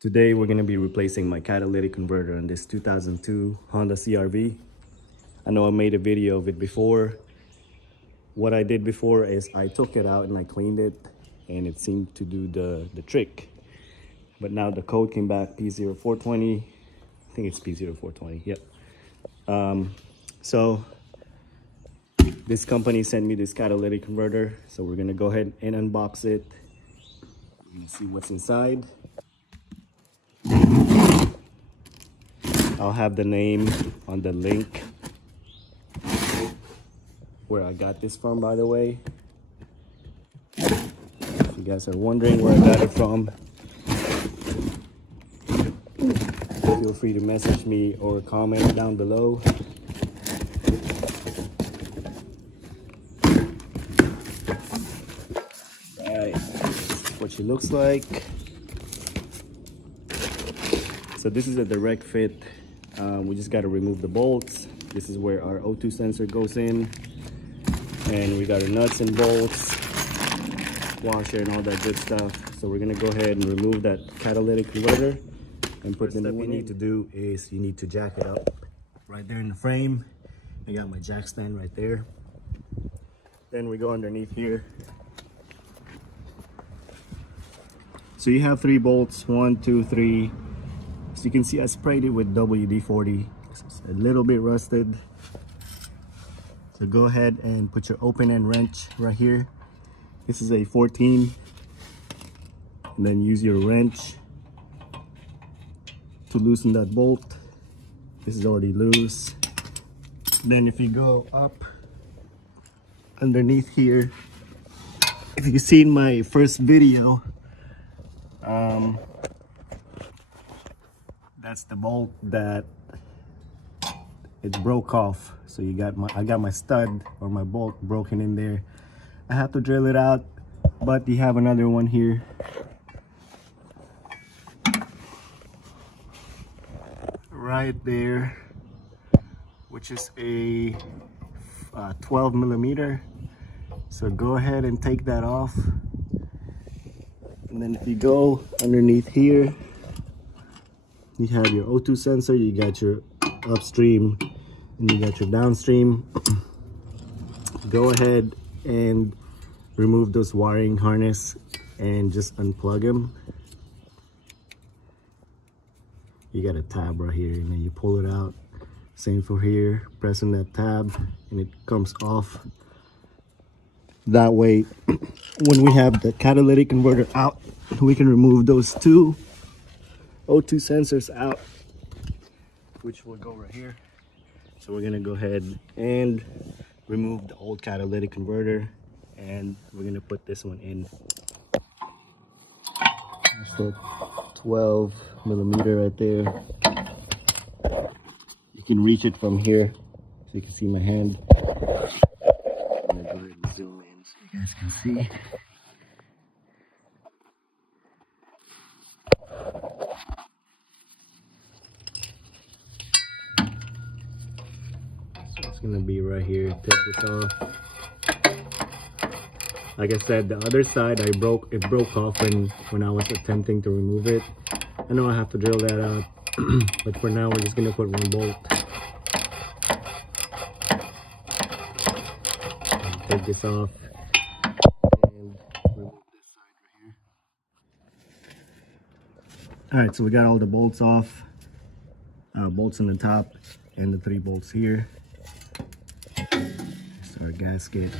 Today we're going to be replacing my catalytic converter on this 2002 Honda CR-V. I know I made a video of it before. What I did before is I took it out and I cleaned it and it seemed to do the trick. But now the code came back, P0420. I think it's P0420, yep. So this company sent me this catalytic converter. So we're gonna go ahead and unbox it and see what's inside. I'll have the name on the link where I got this from, by the way. If you guys are wondering where I got it from, feel free to message me or comment down below. Right, this is what she looks like. So this is a direct fit. We just got to remove the bolts. This is where our O2 sensor goes in, and we got our nuts and bolts, washer, and all that good stuff. So we're gonna go ahead and remove that catalytic converter and put the new one in. What you need to do is you need to jack it up right there in the frame. I got my jack stand right there. Then we go underneath here. So you have 3 bolts, 1, 2, 3. So you can see I sprayed it with WD-40. It's a little bit rusted. So go ahead and put your open end wrench right here. This is a 14. And then use your wrench to loosen that bolt. This is already loose. Then if you go up underneath here, if you've seen my first video, that's the bolt that it broke off. So I got my stud or my bolt broken in there. I have to drill it out, but you have another one here. Right there, which is a 12 millimeter. So go ahead and take that off. And then if you go underneath here, you have your O2 sensor, you got your upstream, and you got your downstream. Go ahead and remove those wiring harness and just unplug them. You got a tab right here, and then you pull it out. Same for here, pressing that tab and it comes off. That way, when we have the catalytic converter out, we can remove those 2 O2 sensors out, which will go right here. So we're gonna go ahead and remove the old catalytic converter, and we're gonna put this one in. That's the 12 millimeter right there. You can reach it from here, so you can see my hand. I'm gonna go ahead and zoom in so you guys can see. It's gonna be right here. Take this off. Like I said, the other side it broke off when I was attempting to remove it. I know I have to drill that out, but for now we're just gonna put 1 bolt. Take this off and remove this side right here. Alright, so we got all the bolts off. Bolts on the top and the 3 bolts here. Our gasket.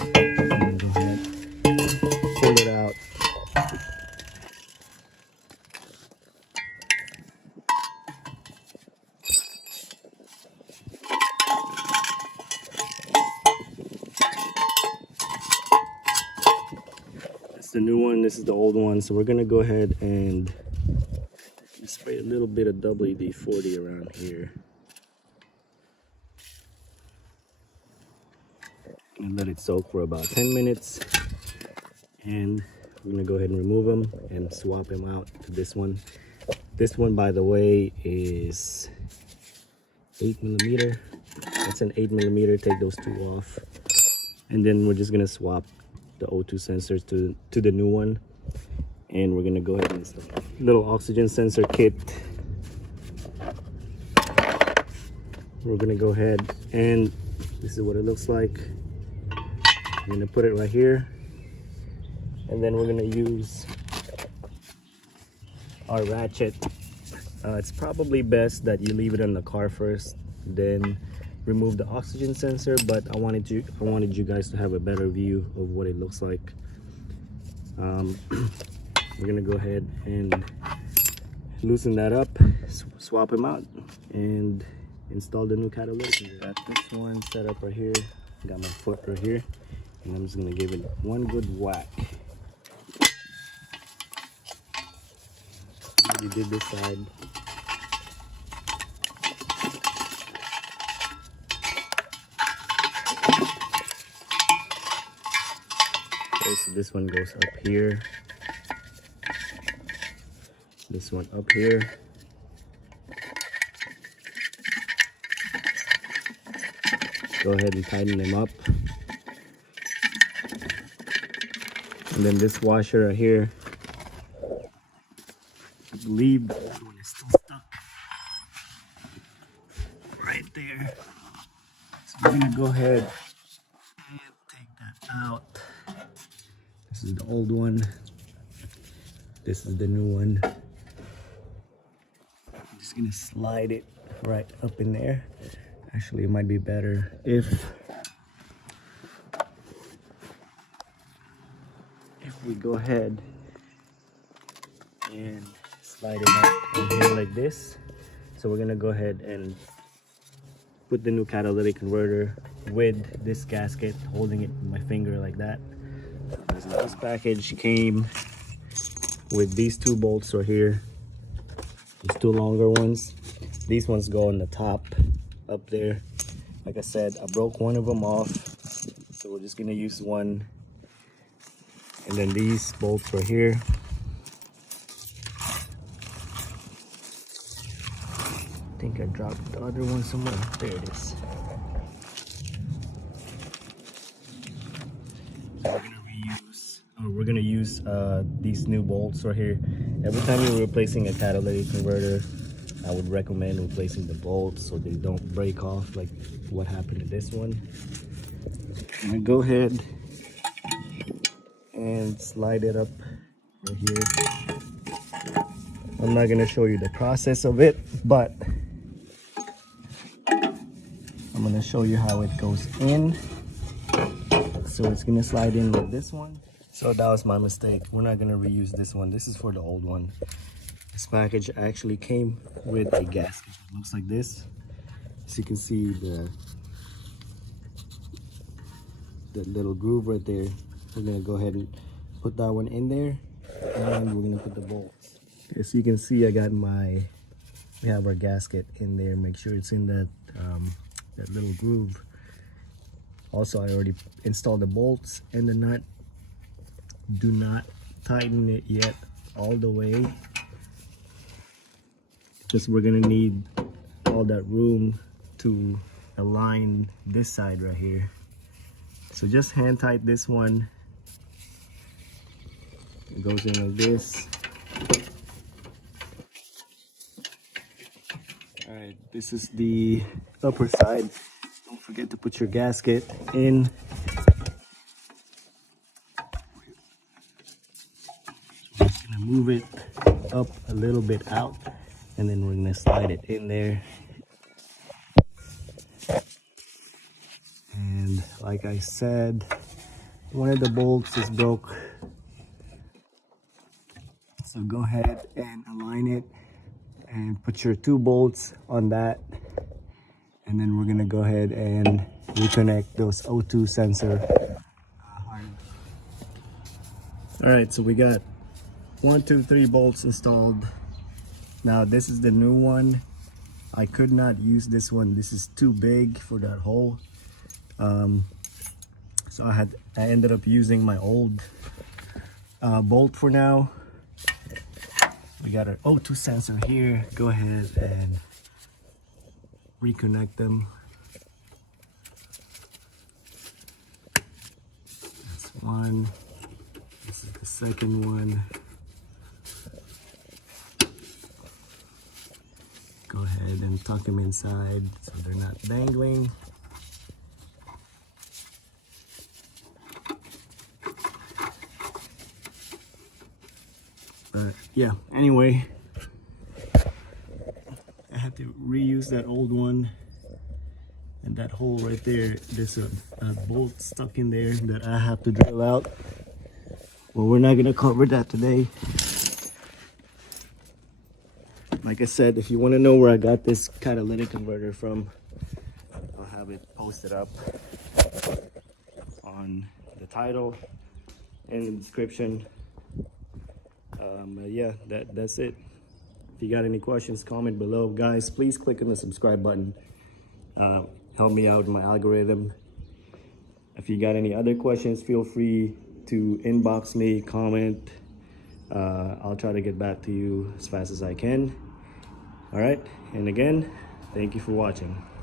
And go ahead, pull it out. That's the new one, this is the old one. So we're gonna go ahead and spray a little bit of WD-40 around here. And let it soak for about 10 minutes, and we're gonna go ahead and remove them and swap them out to this one. This one, by the way, is 8 millimeter. That's an 8 millimeter. Take those 2 off, and then we're just gonna swap the O2 sensors to the new one. and we're gonna go ahead and install a little oxygen sensor kit. We're gonna go ahead and this is what it looks like. I'm gonna put it right here, and then we're gonna use our ratchet. It's probably best that you leave it in the car first, then remove the oxygen sensor, but I wanted you guys to have a better view of what it looks like. We're gonna go ahead and loosen that up, swap them out, and install the new catalytic. Got this one set up right here, got my foot right here, and I'm just gonna give it one good whack. Already did this side. Okay, so this one goes up here. This one up here. Go ahead and tighten them up. And then this washer right here, I believe the old one is still stuck right there. So we're gonna go ahead and take that out. This is the old one. This is the new one. I'm just gonna slide it right up in there. Actually, it might be better if we go ahead and slide it up in here like this. So we're gonna go ahead and put the new catalytic converter with this gasket, holding it with my finger like that. So this package came with these two bolts right here. These two longer ones. These ones go on the top up there. Like I said, I broke one of them off, so we're just gonna use one. And then these bolts right here. I think I dropped the other one somewhere. There it is. So we're gonna use these new bolts right here. Every time you're replacing a catalytic converter, I would recommend replacing the bolts so they don't break off like what happened to this one. I'm gonna go ahead and slide it up right here. I'm not gonna show you the process of it, but I'm gonna show you how it goes in. So it's gonna slide in like this one. So that was my mistake. We're not gonna reuse this one. This is for the old one. This package actually came with a gasket. It looks like this. As you can see, the little groove right there. We're gonna go ahead and put that one in there, and we're gonna put the bolts. As you can see, we have our gasket in there. Make sure it's in that that little groove. Also, I already installed the bolts and the nut. Do not tighten it yet all the way, because we're gonna need all that room to align this side right here. So just hand tight this one. It goes in like this. All right, this is the upper side. Don't forget to put your gasket in. We're just gonna move it up a little bit out, and then we're gonna slide it in there. And like I said, one of the bolts is broke. So go ahead and align it and put your two bolts on that. And then we're gonna go ahead and reconnect those O2 sensor. All right, so we got 1, 2, 3 bolts installed. Now this is the new one. I could not use this one. This is too big for that hole. So I ended up using my old bolt for now. We got our O2 sensor here. Go ahead and reconnect them. That's one. This is the second one. ahead and tuck them inside so they're not dangling. But yeah, anyway, I have to reuse that old one. And that hole right there, there's a bolt stuck in there that I have to drill out. Well, we're not gonna cover that today. Like I said, if you want to know where I got this catalytic converter from, I'll have it posted up on the title and the description. But yeah, that's it. If you got any questions, comment below. Guys, please click on the subscribe button. Help me out in my algorithm. If you got any other questions, feel free to inbox me, comment. I'll try to get back to you as fast as I can. All right, and again, thank you for watching.